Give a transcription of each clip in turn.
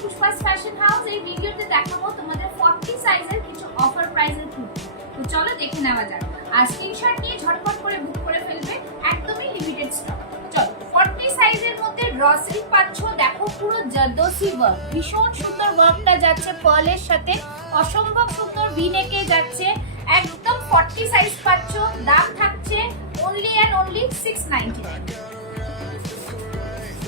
পুষ্পাস fashion house. এই ভিডিওতে দেখাবো তোমাদের 40 সাইজের কিছু অফার প্রাইসের কুর্তি। তো চলো দেখে নেওয়া যাক। আর স্ক্রিনশট নিয়ে ঝটপট করে বুক করে ফেলবে, একদমই লিমিটেড স্টক। চলো 40 সাইজের মধ্যে র সিল্ক পাচ্ছ, দেখো পুরো জারদোসি ওয়ার্ক, ভীষণ সুন্দর ওয়ার্কটা যাচ্ছে পার্লের সাথে, অসম্ভব সুন্দর ভি নেকে যাচ্ছে, একদম 40 সাইজ পাচ্ছ। দাম থাকছে অনলি এন্ড অনলি 699।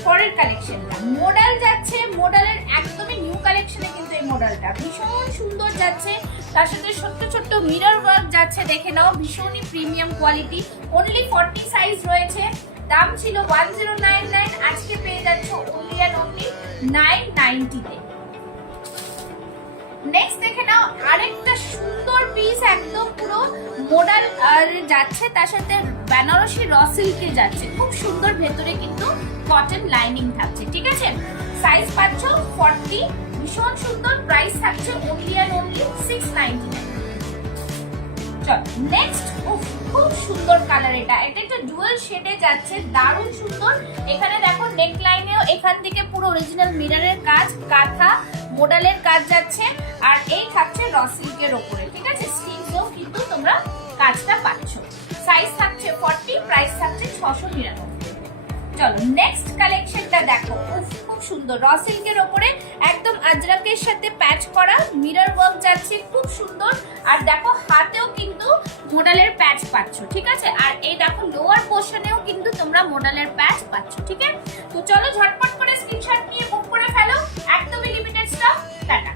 পরের কালেকশনটা মডেল যাচ্ছে, মডেলের একদমই নিউ কালেকশনে কিন্তু এই মডেলটা ভীষণ সুন্দর যাচ্ছে, তার সাথে ছোট্ট ছোট্ট মিরর ওয়ার্ক যাচ্ছে, দেখে নাও ভীষণই প্রিমিয়াম কোয়ালিটি। অনলি 40 সাইজ রয়েছে, দাম ছিল 1099, আজকে পেয়ে যাচ্ছ অনলি এন্ড অনলি 990 তে। নেক্সট দেখে নাও আরেকটা সুন্দর পিস, একদম পুরো মডেল যাচ্ছে, তার সাথে বেনারসি র সিল্কে যাচ্ছে, খুব সুন্দর, ভেতরে কিন্তু কটন লাইনিং থাকছে, ঠিক আছে। সাইজ পাচ্ছ 40, ভীষণ সুন্দর, প্রাইস থাকছে অনলি এন্ড অনলি 699। চল নেক্সট, খুব সুন্দর কালার, এটা একটা ডুয়াল শেডে যাচ্ছে, দারুণ সুন্দর। এখানে দেখো নেক লাইনেও এখান থেকে পুরো অরিজিনাল মিররের কাজ, কাঁথা মডেলের কাজ যাচ্ছে, আর এই থাকছে র সিল্কের উপরে, ঠিক আছে। স্টিচেও কিন্তু তোমরা কাজটা পাচ্ছ। সাইজ থাকছে 40, প্রাইস থাকছে 699। চলো নেক্সট কালেকশনটা দেখো, খুব সুন্দর র সিল্কের উপরে একদম আজরাকের সাথে প্যাচ করা মিরর ওয়ার্ক যাচ্ছে, খুব সুন্দর। আর দেখো হাতেও কিন্তু মডেলের প্যাচ পাচ্ছ, ঠিক আছে। আর এই দেখো লোয়ার পোর্শনেও কিন্তু তোমরা মডেলের প্যাচ পাচ্ছ, ঠিক আছে। তো চলো ঝটপট করে স্ক্রিনশট নিয়ে বুক করে ফেলো, একদমই লিমিটেড স্টক। টাটা।